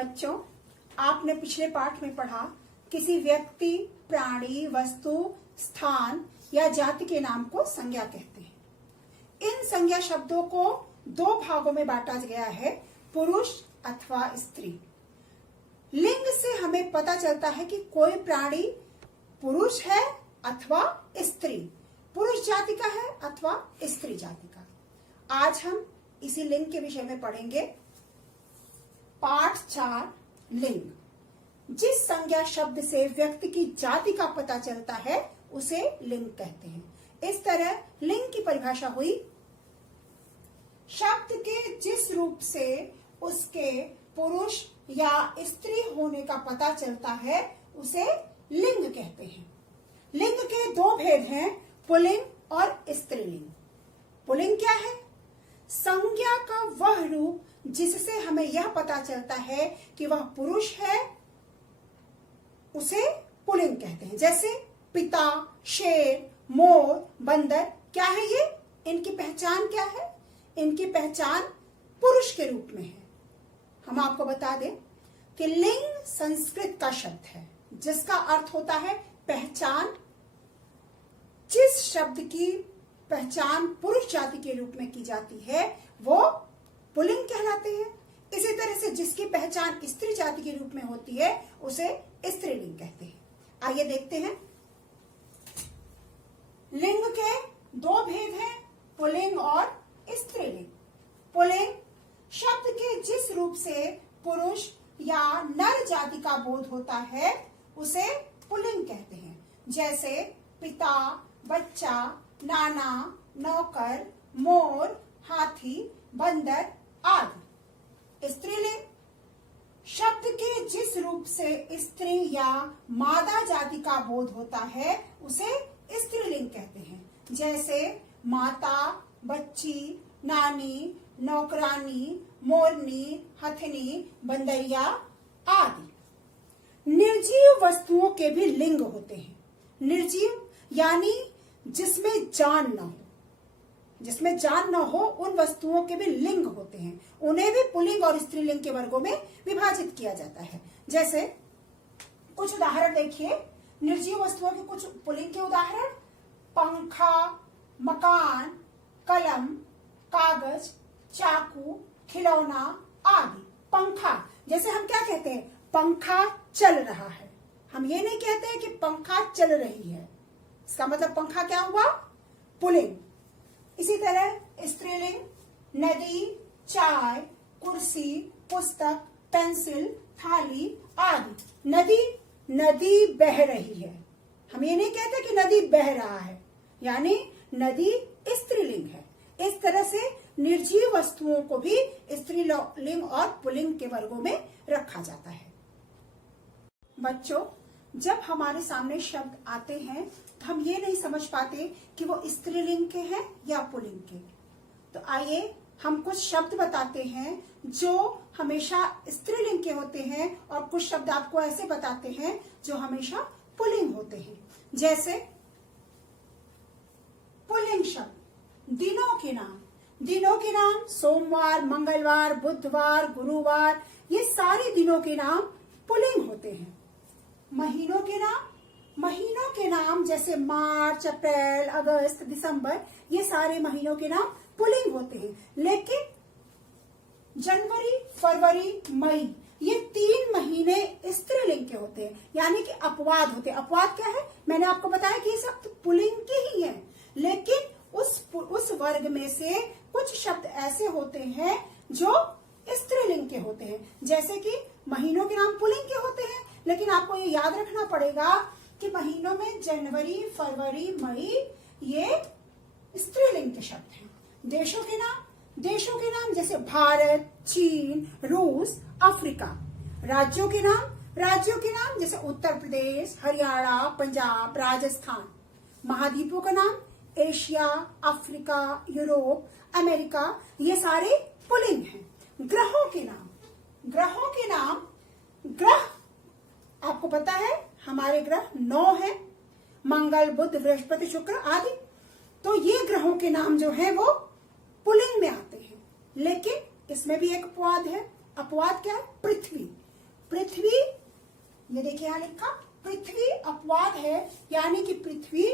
बच्चों, आपने पिछले पाठ में पढ़ा किसी व्यक्ति, प्राणी, वस्तु, स्थान या जाति के नाम को संज्ञा कहते हैं। इन संज्ञा शब्दों को दो भागों में बांटा गया है, पुरुष अथवा स्त्री। लिंग से हमें पता चलता है कि कोई प्राणी पुरुष है अथवा स्त्री, पुरुष जाति का है अथवा स्त्री जाति का। आज हम इसी लिंग के विषय में पढ़ेंगे। पाठ 4 लिंग। जिस संज्ञा शब्द से व्यक्ति की जाति का पता चलता है उसे लिंग कहते हैं। इस तरह लिंग की परिभाषा हुई, शब्द के जिस रूप से उसके पुरुष या स्त्री होने का पता चलता है उसे लिंग कहते हैं। लिंग के दो भेद हैं, पुल्लिंग और स्त्रीलिंग। पुल्लिंग क्या है? संज्ञा का वह रूप जिससे हमें यह पता चलता है कि वह पुरुष है, उसे पुल्लिंग कहते हैं। जैसे पिता, शेर, मोर, बंदर। क्या है ये? इनकी पहचान क्या है? इनकी पहचान पुरुष के रूप में है। हम आपको बता दें कि लिंग संस्कृत का शब्द है जिसका अर्थ होता है पहचान। जिस शब्द की पहचान पुरुष जाति के रूप में की जाती है वो पुल्लिंग कहलाते हैं। इसी तरह से जिसकी पहचान स्त्री जाति के रूप में होती है उसे स्त्रीलिंग कहते हैं। आइए देखते हैं। लिंग के दो भेद हैं, पुल्लिंग और स्त्रीलिंग। पुल्लिंग शब्द के जिस रूप से पुरुष या नर जाति का बोध होता है उसे पुल्लिंग कहते हैं। जैसे पिता, बच्चा, नाना, नौकर, मोर, हाथी, बंदर आदि। स्त्रीलिंग शब्द के जिस रूप से स्त्री या मादा जाति का बोध होता है उसे स्त्रीलिंग कहते हैं। जैसे माता, बच्ची, नानी, नौकरानी, मोरनी, हथनी, बंदरिया आदि। निर्जीव वस्तुओं के भी लिंग होते हैं। निर्जीव यानी जिसमें जान न हो, जिसमें जान न हो उन वस्तुओं के भी लिंग होते हैं। उन्हें भी पुल्लिंग और स्त्रीलिंग के वर्गों में विभाजित किया जाता है। जैसे कुछ उदाहरण देखिए, निर्जीव वस्तुओं के कुछ पुल्लिंग के उदाहरण: पंखा, मकान, कलम, कागज, चाकू, खिलौना आदि। पंखा, जैसे हम क्या कहते हैं? पंखा चल रहा है। हम ये नहीं कहते हैं कि पंखा चल रही है, इसका मतलब पंखा क्या हुआ? पुल्लिंग। इसी तरह स्त्रीलिंग: नदी, चाय, कुर्सी, पुस्तक, पेंसिल, थाली आदि। नदी, नदी बह रही है। हम ये नहीं कहते कि नदी बह रहा है, यानी नदी स्त्रीलिंग है। इस तरह से निर्जीव वस्तुओं को भी स्त्रीलिंग और पुल्लिंग के वर्गों में रखा जाता है। बच्चों, जब हमारे सामने शब्द आते हैं तो हम ये नहीं समझ पाते कि वो स्त्रीलिंग के हैं या पुल्लिंग के। तो आइए हम कुछ शब्द बताते हैं जो हमेशा स्त्रीलिंग के होते हैं और कुछ शब्द आपको ऐसे बताते हैं जो हमेशा पुल्लिंग होते हैं। जैसे पुल्लिंग शब्द दिनों के नाम। दिनों के नाम सोमवार, मंगलवार, बुधवार, गुरुवार, ये सारे दिनों के नाम पुल्लिंग होते हैं। महीनों के नाम, महीनों के नाम जैसे मार्च, अप्रैल, अगस्त, दिसंबर, ये सारे महीनों के नाम पुल्लिंग होते हैं। लेकिन जनवरी, फरवरी, मई, ये 3 महीने स्त्रीलिंग के होते हैं, यानी कि अपवाद होते हैं। अपवाद क्या है? मैंने आपको बताया कि ये सब पुल्लिंग के ही है, लेकिन उस वर्ग में से कुछ शब्द ऐसे होते हैं जो स्त्रीलिंग के होते हैं। जैसे कि महीनों के नाम पुल्लिंग के होते हैं, लेकिन आपको ये याद रखना पड़ेगा कि महीनों में जनवरी, फरवरी, मई ये स्त्रीलिंग के शब्द हैं। देशों के नाम, देशों के नाम जैसे भारत, चीन, रूस, अफ्रीका। राज्यों के नाम, राज्यों के नाम जैसे उत्तर प्रदेश, हरियाणा, पंजाब, राजस्थान। महाद्वीपों का नाम एशिया, अफ्रीका, यूरोप, अमेरिका, ये सारे पुल्लिंग हैं। ग्रहों के नाम, ग्रहों के नाम, ग्रह आपको पता है हमारे ग्रह 9 हैं, मंगल, बुध, बृहस्पति, शुक्र आदि। तो ये ग्रहों के नाम जो है वो पुल्लिंग में आते हैं। लेकिन इसमें भी एक अपवाद है। अपवाद क्या है? पृथ्वी। पृथ्वी, ये देखिए यहां लिखा पृथ्वी अपवाद है, यानी कि पृथ्वी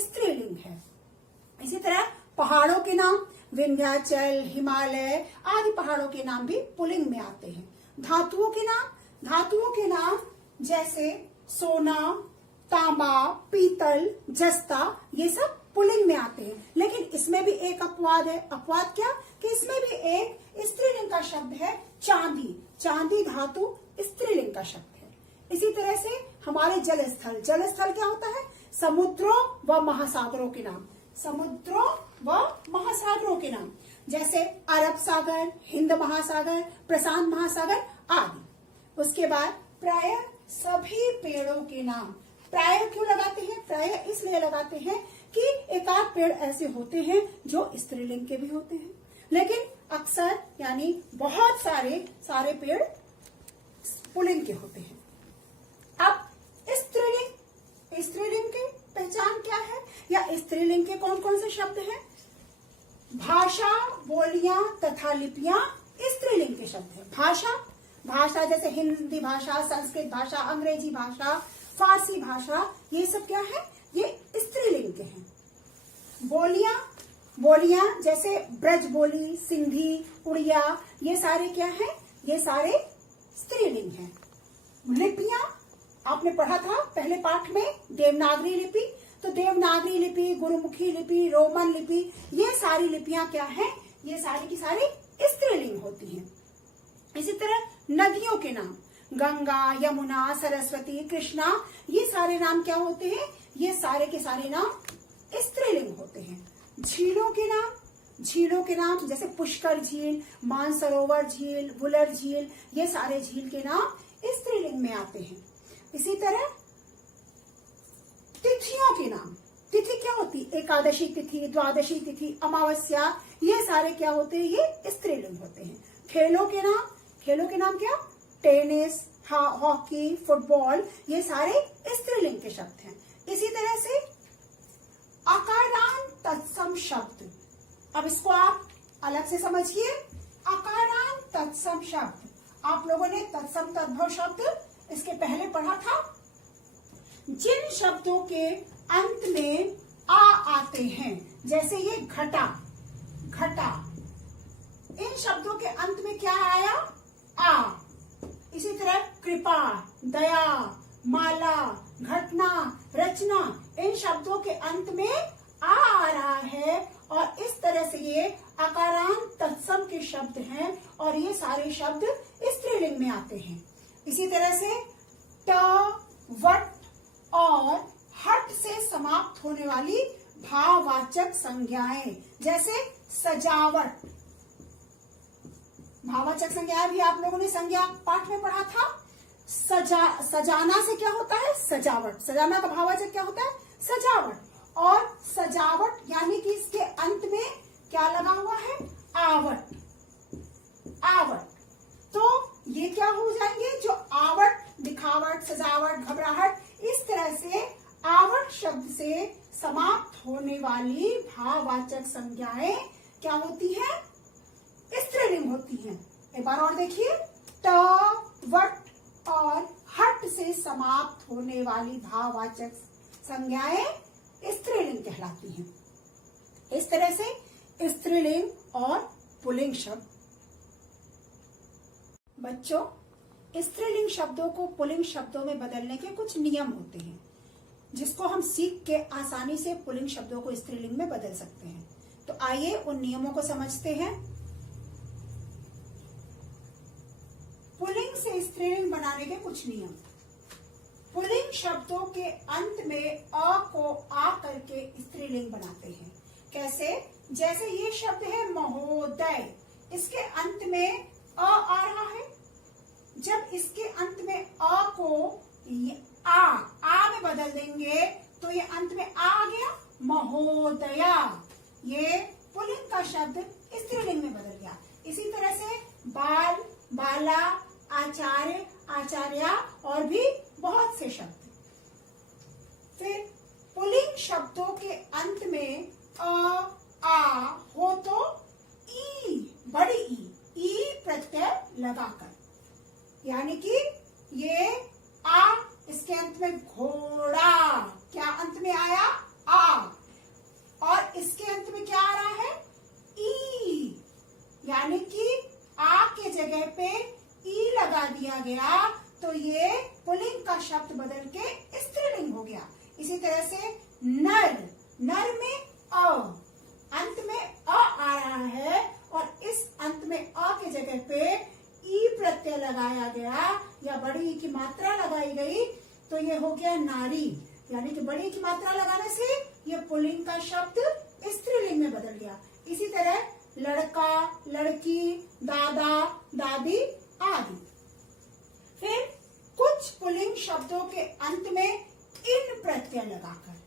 स्त्रीलिंग है। इसी तरह पहाड़ों के नाम विंध्याचल, हिमालय आदि पहाड़ों के नाम भी पुल्लिंग में आते हैं। धातुओं के नाम जैसे सोना, तांबा, पीतल, जस्ता, ये सब पुल्लिंग में आते हैं। लेकिन इसमें भी एक अपवाद है। अपवाद क्या कि इसमें भी एक स्त्रीलिंग का शब्द है चांदी। चांदी धातु स्त्रीलिंग का शब्द है। इसी तरह से हमारे जलस्थल क्या होता है? समुद्रों व महासागरों के नाम, समुद्रों व महासागरों के नाम जैसे अरब सागर, हिंद महासागर, प्रशांत महासागर आदि। उसके बाद प्राय सभी पेड़ों के नाम। प्राय क्यों लगाते हैं? प्राय इसलिए लगाते हैं कि एक आध पेड़ ऐसे होते हैं जो स्त्रीलिंग के भी होते हैं, लेकिन अक्सर यानी बहुत सारे पेड़ पुल्लिंग के होते हैं। अब स्त्रीलिंग की पहचान क्या है, या स्त्रीलिंग के कौन कौन से शब्द हैं? भाषा, बोलियां तथा लिपियां स्त्रीलिंग के शब्द हैं। भाषा जैसे हिंदी भाषा, संस्कृत भाषा, अंग्रेजी भाषा, फारसी भाषा, ये सब क्या है? ये स्त्रीलिंग के हैं। बोलियां जैसे ब्रज बोली, सिंधी, उड़िया, ये सारे क्या है? ये सारे स्त्रीलिंग हैं। लिपियां आपने पढ़ा था पहले पाठ में, देवनागरी लिपि, तो देवनागरी लिपि, गुरुमुखी लिपि, रोमन लिपि, ये सारी लिपियां क्या है? ये सारी की सारी स्त्रीलिंग होती हैं। इसी तरह नदियों के नाम गंगा, यमुना, सरस्वती, कृष्णा, ये सारे नाम क्या होते हैं? ये सारे के सारे नाम स्त्रीलिंग होते हैं। झीलों के नाम जैसे पुष्कर झील, मानसरोवर झील, वुलर झील, ये सारे झील के नाम स्त्रीलिंग में आते हैं। इसी तरह तिथियों के नाम, तिथि क्या होती? एकादशी तिथि, द्वादशी तिथि, अमावस्या, ये सारे क्या होते हैं? ये स्त्रीलिंग होते हैं। खेलों के नाम क्या? टेनिस, हॉकी, फुटबॉल, ये सारे स्त्रीलिंग के शब्द हैं। इसी तरह से अकारांत तत्सम शब्द, अब इसको आप अलग से समझिए। अकारांत तत्सम शब्द, आप लोगों ने तत्सम तद्भव शब्द इसके पहले पढ़ा था। जिन शब्दों के अंत में आ आते हैं, जैसे ये घटा, इन शब्दों के अंत में क्या आया? आ। इसी तरह कृपा, दया, माला, घटना, रचना, इन शब्दों के अंत में आ रहा है, और इस तरह से ये अकारांत तत्सम के शब्द हैं, और ये सारे शब्द स्त्रीलिंग में आते हैं। इसी तरह से ट, वट और हट से समाप्त होने वाली भाववाचक संज्ञाएं, जैसे सजावट, भाववाचक संज्ञाएं भी आप लोगों ने संज्ञा पाठ में पढ़ा था। सजाना से क्या होता है? सजावट। सजाना का भाववाचक क्या होता है? सजावट। और सजावट यानी कि इसके अंत में क्या लगा हुआ है? आवट। तो ये क्या हो जाएंगे? जो आवट, दिखावट, सजावट, घबराहट, इस तरह से आवट शब्द से समाप्त होने वाली भाववाचक संज्ञाएं क्या होती हैं? स्त्रीलिंग होती हैं। एक बार और देखिए, ट, वट और हट से समाप्त होने वाली भाववाचक संज्ञाएं स्त्रीलिंग कहलाती हैं। इस तरह से स्त्रीलिंग और पुल्लिंग शब्द। बच्चों, स्त्रीलिंग शब्दों को पुल्लिंग शब्दों में बदलने के कुछ नियम होते हैं, जिसको हम सीख के आसानी से पुल्लिंग शब्दों को स्त्रीलिंग में बदल सकते हैं। तो आइए उन नियमों को समझते हैं। पुल्लिंग से स्त्रीलिंग बनाने के कुछ नियम। पुल्लिंग शब्दों के अंत में अ को आ करके स्त्रीलिंग बनाते हैं। कैसे? जैसे ये शब्द है महोदय, इसके अंत में अ आ रहा है। जब इसके अंत में अ को आ में बदल देंगे तो ये अंत में आ गया महोदया, ये पुल्लिंग का शब्द स्त्रीलिंग में बदल गया। इसी तरह से बाल, बाला, आचार्य, आचार्या और भी बहुत से शब्द। फिर पुल्लिंग शब्दों के अंत में आ हो तो ई, बड़ी ई प्रत्यय लगाकर, यानी कि ये आ, इसके अंत में घोड़ा, क्या अंत में आया? आ। और इसके अंत में क्या आ रहा है? ई, यानी कि आ के जगह पे ई लगा दिया गया, तो ये पुल्लिंग का शब्द बदल के स्त्रीलिंग हो गया। इसी तरह से नर, नर में अ, अंत में अ आ रहा है और इस अंत में अ के जगह पे ई प्रत्यय लगाया गया या बड़ी ई की मात्रा लगाई गई, तो ये हो गया नारी, यानी कि बड़ी ई की मात्रा लगाने से ये पुल्लिंग का शब्द स्त्रीलिंग में बदल गया। इसी तरह लड़का, लड़की, दादा, दादी आदि। फिर कुछ पुल्लिंग शब्दों के अंत में इन प्रत्यय लगाकर,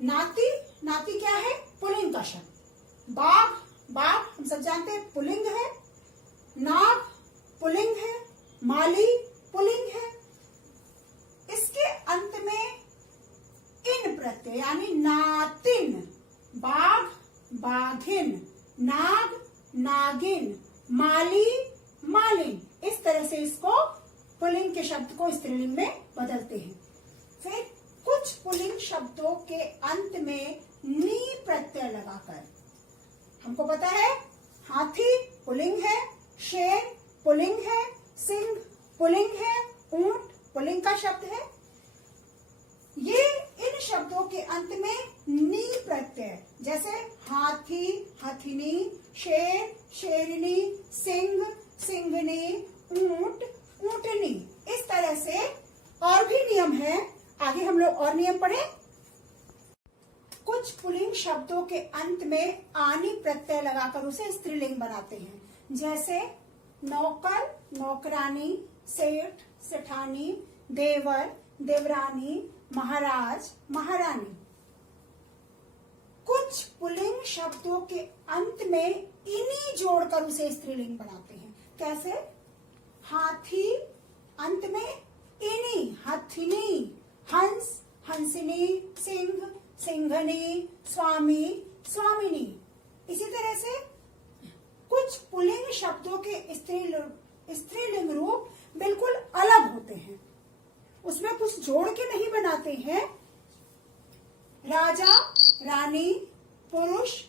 नाती, नाती क्या है? पुल्लिंग का शब्द। बाघ, बाघ हम सब जानते हैं पुल्लिंग है। नाग पुल्लिंग है। माली पुल्लिंग है। इसके अंत में इन प्रत्यय यानी नातिन, बाघ, बाघिन, नाग, नागिन, माली, मालिन, इस तरह से इसको पुल्लिंग के शब्द को स्त्रीलिंग में बदलते हैं। फिर कुछ पुल्लिंग शब्दों के अंत में नी प्रत्यय लगाकर, हमको पता है हाथी पुल्लिंग है, शेर पुल्लिंग है, सिंह पुल्लिंग है, ऊंट पुल्लिंग का शब्द है। ये इन शब्दों के अंत में नी प्रत्यय, जैसे हाथी, हथिनी, शेर, शेरनी, सिंह, सिंघनी, ऊंट, ऊंटनी, इस तरह से और भी नियम है। आगे हम लोग और नियम पढ़े। कुछ पुल्लिंग शब्दों के अंत में आनी प्रत्यय लगाकर उसे स्त्रीलिंग बनाते हैं, जैसे नौकर, नौकरानी, सेठ, सेठानी, देवर, देवरानी, महाराज, महारानी। कुछ पुल्लिंग शब्दों के अंत में इनी जोड़कर उसे स्त्रीलिंग बनाते हैं, कैसे? हाथी अंत में इनी, हथिनी, हंस, हंसिनी, सिंह, सिंघनी, स्वामी, स्वामिनी। इसी तरह से कुछ पुल्लिंग शब्दों के स्त्रीलिंग रूप बिल्कुल अलग होते हैं, उसमें कुछ जोड़ के नहीं बनाते हैं। राजा, रानी, पुरुष,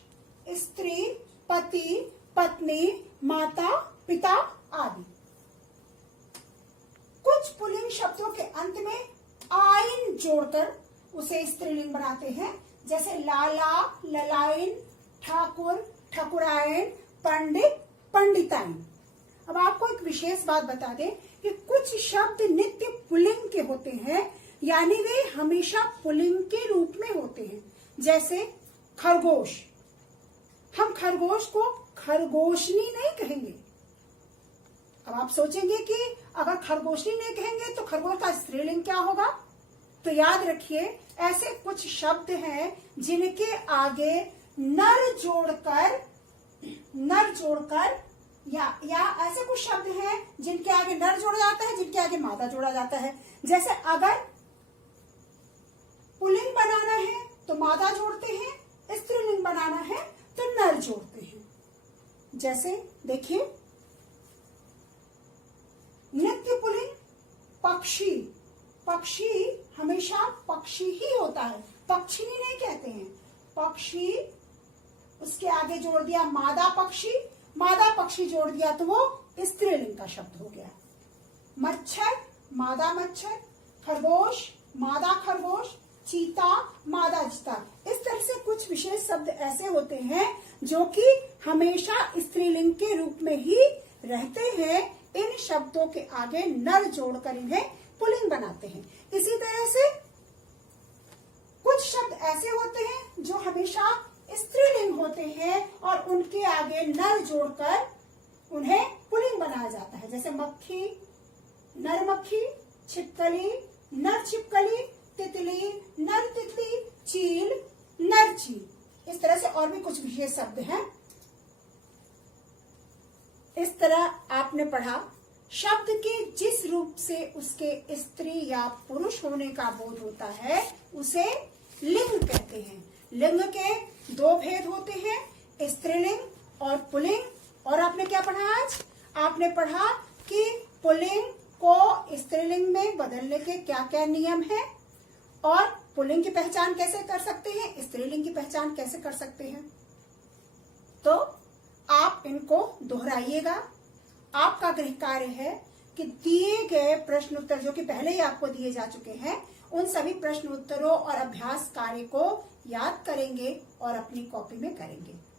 स्त्री, पति, पत्नी, माता, पिता आदि। कुछ पुल्लिंग शब्दों के अंत में आइन जोड़कर उसे स्त्रीलिंग बनाते हैं, जैसे लाला, ललाइन, ठाकुर, ठकुराइन, पंडित, पंडिताइन। अब आपको एक विशेष बात बता दें कि कुछ शब्द नित्य पुल्लिंग के होते हैं, यानी वे हमेशा पुल्लिंग के रूप में होते हैं, जैसे खरगोश। हम खरगोश को खरगोशनी नहीं कहेंगे। अब आप सोचेंगे कि अगर खरगोशनी नहीं कहेंगे तो खरगोश का स्त्रीलिंग क्या होगा? तो याद रखिए, ऐसे कुछ शब्द हैं जिनके आगे नर जोड़कर या ऐसे कुछ शब्द हैं जिनके आगे नर जोड़ा जाता है, जिनके आगे मादा जोड़ा जाता है। जैसे अगर पुल्लिंग बनाना है तो मादा जोड़ते हैं, स्त्रीलिंग बनाना है तो नर जोड़ते हैं। जैसे देखिए, नित्य पुल्लिंग पक्षी, पक्षी हमेशा पक्षी ही होता है, पक्षिनी नहीं कहते हैं। पक्षी, उसके आगे जोड़ दिया मादा पक्षी, मादा पक्षी जोड़ दिया तो वो स्त्रीलिंग का शब्द हो गया। मच्छर, मादा मच्छर, खरगोश, मादा खरगोश, चीता, मादा चीता। इस तरह से कुछ विशेष शब्द ऐसे होते हैं जो कि हमेशा स्त्रीलिंग के रूप में ही रहते हैं। इन शब्दों के आगे नर जोड़कर इन्हें पुल्लिंग बनाते हैं। इसी तरह से कुछ शब्द ऐसे होते हैं जो हमेशा स्त्रीलिंग होते हैं और उनके आगे नर जोड़कर उन्हें पुल्लिंग बनाया जाता है, जैसे मक्खी, नर मक्खी, छिपकली, नर छिपकली, तितली, नर तितली, चील, नर चील। इस तरह से और भी कुछ विशेष शब्द हैं। इस तरह आपने पढ़ा शब्द के जिस रूप से उसके स्त्री या पुरुष होने का बोध होता है उसे लिंग कहते हैं। लिंग के दो भेद होते हैं, स्त्रीलिंग और पुल्लिंग। और आपने क्या पढ़ा आज? आपने पढ़ा कि पुल्लिंग को स्त्रीलिंग में बदलने के क्या क्या नियम है और पुल्लिंग की पहचान कैसे कर सकते हैं, स्त्रीलिंग की पहचान कैसे कर सकते हैं। तो आप इनको दोहराइएगा। आपका गृह कार्य है कि दिए गए प्रश्न उत्तर जो कि पहले ही आपको दिए जा चुके हैं, उन सभी प्रश्न उत्तरों और अभ्यास कार्य को याद करेंगे और अपनी कॉपी में करेंगे।